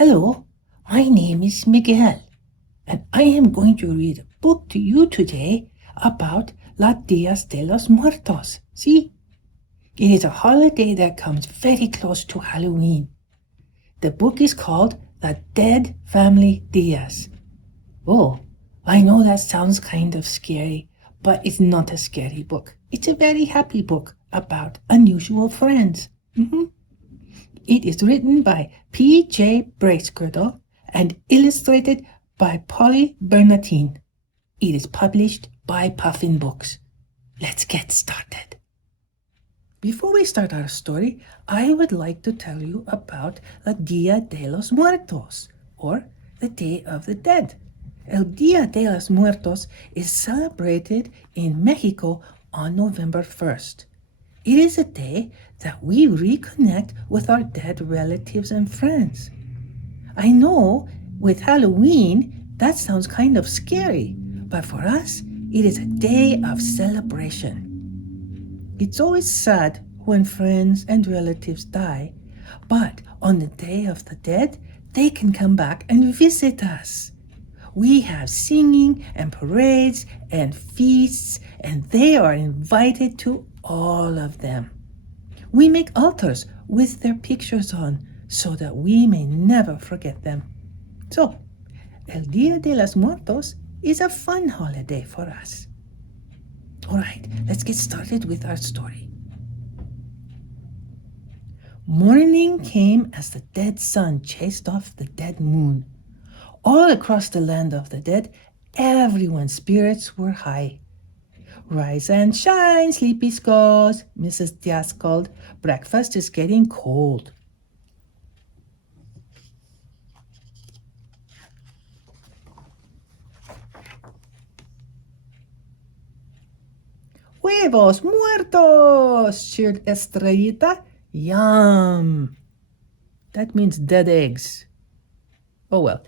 Hello, my name is Miguel, and I am going to read a book to you today about La Dias de los Muertos. See? It is a holiday that comes very close to Halloween. The book is called The Dead Family Diaz. Oh, I know that sounds kind of scary, but it's not a scary book. It's a very happy book about unusual friends. It is written by P.J. Bracegirdle and illustrated by Polly Bernatine. It is published by Puffin Books. Let's get started. Before we start our story, I would like to tell you about La Dia de los Muertos, or the Day of the Dead. El Dia de los Muertos is celebrated in Mexico on November 1st. It is a day that we reconnect with our dead relatives and friends. I know with Halloween, that sounds kind of scary, but for us, it is a day of celebration. It's always sad when friends and relatives die, but on the Day of the Dead, they can come back and visit us. We have singing and parades and feasts, and they are invited to all of them. We make altars with their pictures on so that we may never forget them. So, El Dia de los Muertos is a fun holiday for us. All right, let's get started with our story. Morning came as the dead sun chased off the dead moon. All across the land of the dead, everyone's spirits were high. Rise and shine, sleepy skulls, Mrs. Diaz called. Breakfast is getting cold. Huevos muertos, cheered Estrellita. Yum. That means dead eggs. Oh well.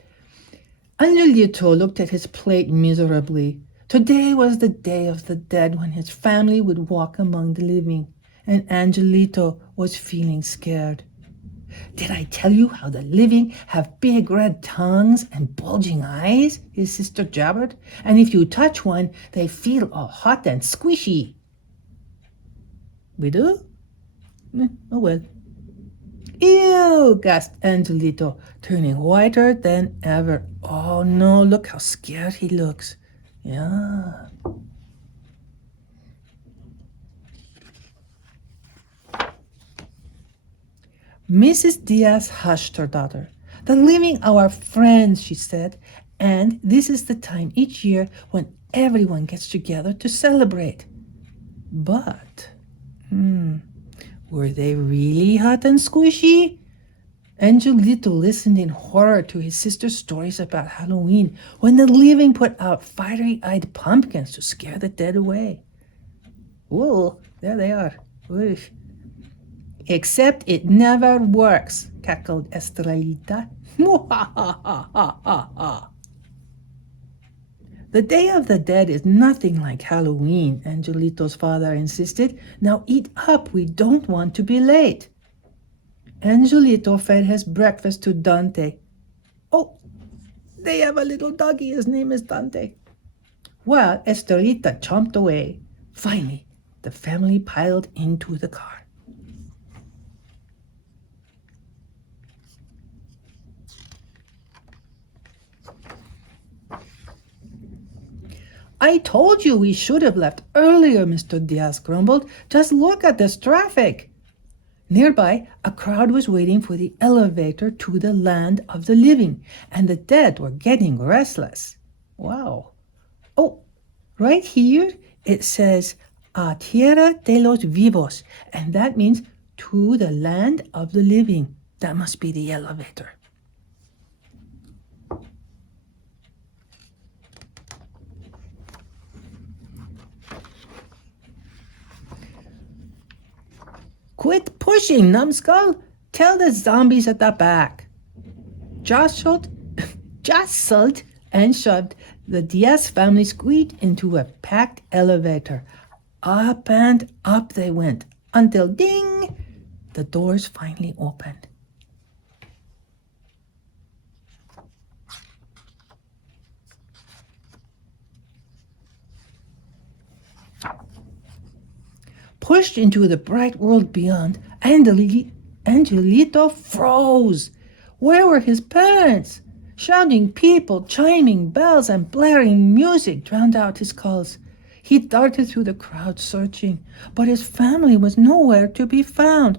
Angelito looked at his plate miserably. Today was the Day of the Dead when his family would walk among the living, and Angelito was feeling scared. Did I tell you how the living have big red tongues and bulging eyes? His sister jabbered. And if you touch one, they feel all hot and squishy. We do? Oh well. Ew, gasped Angelito, turning whiter than ever. Oh no, look how scared he looks. Yeah. Mrs. Diaz hushed her daughter. The living are our friends, she said, and this is the time each year when everyone gets together to celebrate. But, were they really hot and squishy? Angelito listened in horror to his sister's stories about Halloween when the living put out fiery-eyed pumpkins to scare the dead away. Whoa, there they are. Oof. Except it never works, cackled Estrellita. The Day of the Dead is nothing like Halloween, Angelito's father insisted. Now eat up, we don't want to be late. Angelito fed his breakfast to Dante. Oh, they have a little doggy, his name is Dante. While Estrellita chomped away. Finally, the family piled into the car. I told you we should have left earlier, Mr. Diaz grumbled. Just look at this traffic. Nearby, a crowd was waiting for the elevator to the land of the living, and the dead were getting restless. Wow. Oh, right here it says A Tierra de los Vivos, and that means to the land of the living. That must be the elevator. Quit pushing, numbskull. Tell the zombies at the back. Jostled and shoved, the Diaz family squeaked into a packed elevator. Up and up they went, until ding, the doors finally opened. pushed into the bright world beyond, Angelito froze. Where were his parents? Shouting people, chiming bells, and blaring music drowned out his calls. He darted through the crowd searching, but his family was nowhere to be found.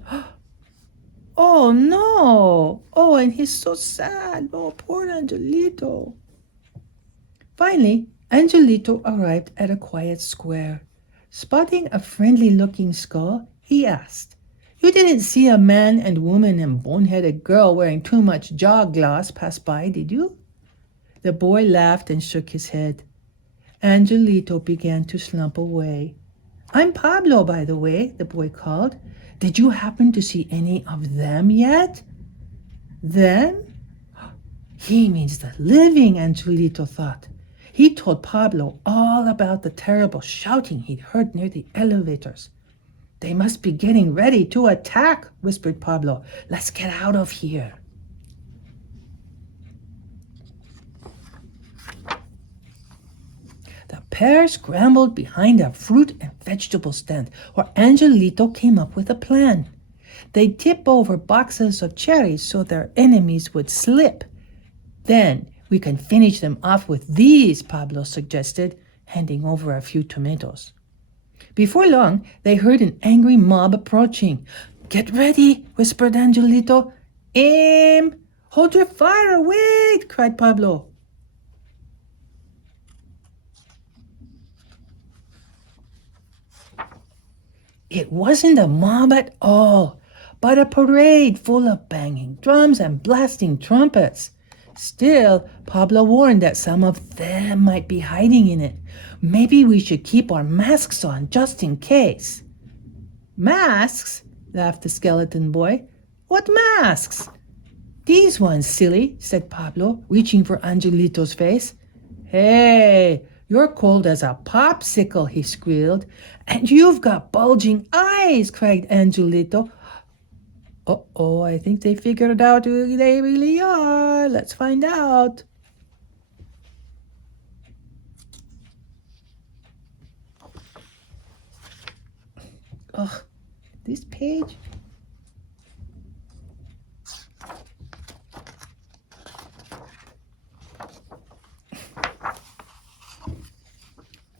Oh no! Oh, and he's so sad. Oh, poor Angelito. Finally, Angelito arrived at a quiet square. Spotting a friendly-looking skull, he asked, "You didn't see a man and woman and bone-headed girl wearing too much jaw glass pass by, did you?" The boy laughed and shook his head. Angelito began to slump away. "I'm Pablo, by the way," the boy called. "Did you happen to see any of them yet?" "Them?" He means the living, Angelito thought. He told Pablo all about the terrible shouting he'd heard near the elevators. "They must be getting ready to attack," whispered Pablo. "Let's get out of here." The pair scrambled behind a fruit and vegetable stand where Angelito came up with a plan. They'd tip over boxes of cherries so their enemies would slip. "Then we can finish them off with these," Pablo suggested, handing over a few tomatoes. Before long, they heard an angry mob approaching. "Get ready," whispered Angelito. "Aim! Hold your fire! Wait!" cried Pablo. It wasn't a mob at all, but a parade full of banging drums and blasting trumpets. Still, Pablo warned that some of them might be hiding in it. "Maybe we should keep our masks on just in case." "Masks?" laughed the skeleton boy. "What masks?" "These ones, silly," said Pablo, reaching for Angelito's face. "Hey, you're cold as a popsicle," he squealed. "And you've got bulging eyes," cried Angelito. Uh-oh, I think they figured out who they really are. Let's find out. Ugh, this page.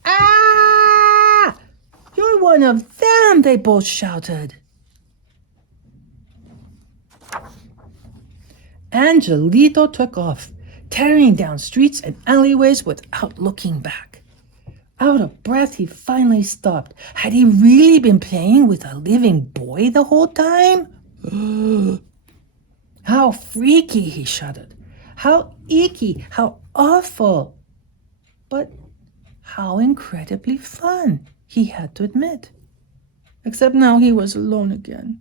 "Ah! You're one of them," they both shouted. Angelito took off, tearing down streets and alleyways without looking back. Out of breath, he finally stopped. Had he really been playing with a living boy the whole time? How freaky, he shuddered. How icky, how awful. But how incredibly fun, he had to admit. Except now he was alone again.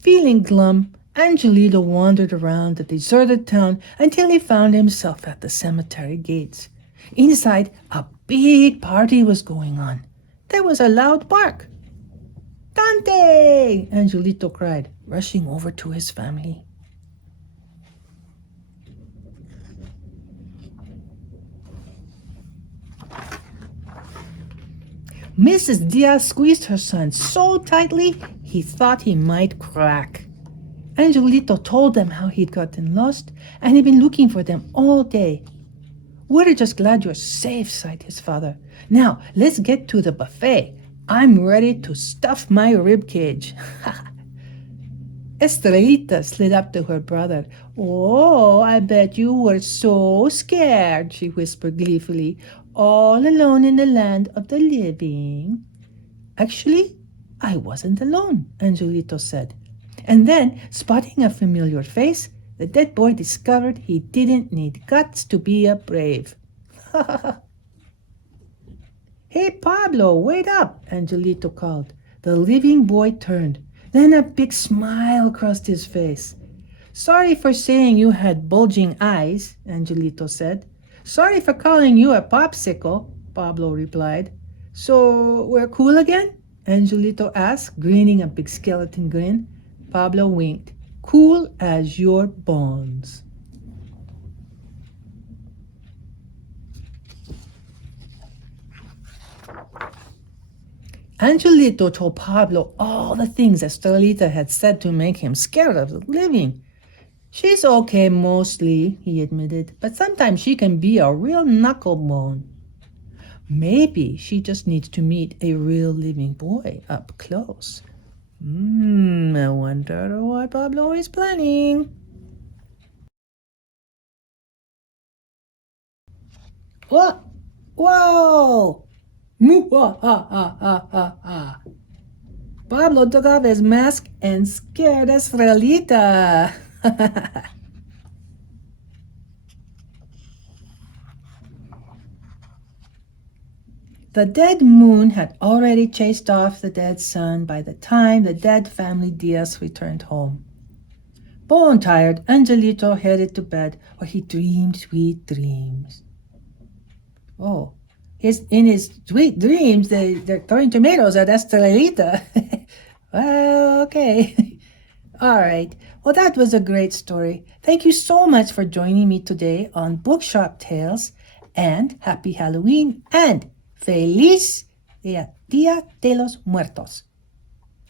Feeling glum, Angelito wandered around the deserted town until he found himself at the cemetery gates. Inside, a big party was going on. There was a loud bark. "Dante!" Angelito cried, rushing over to his family. Mrs. Diaz squeezed her son so tightly he thought he might crack. Angelito told them how he'd gotten lost and he'd been looking for them all day. "We're just glad you're safe," sighed his father. "Now, let's get to the buffet. I'm ready to stuff my rib cage." Estrellita slid up to her brother. "Oh, I bet you were so scared," she whispered gleefully. "All alone in the land of the living." "Actually, I wasn't alone," Angelito said. And then, spotting a familiar face, the dead boy discovered he didn't need guts to be a brave. "Hey, Pablo, wait up," Angelito called. The living boy turned. Then a big smile crossed his face. "Sorry for saying you had bulging eyes," Angelito said. "Sorry for calling you a popsicle," Pablo replied. "So we're cool again?" Angelito asked, grinning a big skeleton grin. Pablo winked. "Cool as your bones." Angelito told Pablo all the things Estrelita had said to make him scared of the living. She's okay mostly, he admitted, but sometimes she can be a real knucklebone. Maybe she just needs to meet a real living boy up close. I wonder what Pablo is planning. What? Whoa! Moo-ha-ha-ha-ha-ha. Pablo took off his mask and scared Estrelita. The dead moon had already chased off the dead sun by the time the Dead Family Diaz returned home. Bone-tired, Angelito headed to bed where he dreamed sweet dreams. Oh, in his sweet dreams, they're throwing tomatoes at Estrelita. Well, okay. All right. Well, that was a great story. Thank you so much for joining me today on BookShop Tails, and happy Halloween and Feliz Dia de los Muertos.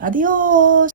Adios.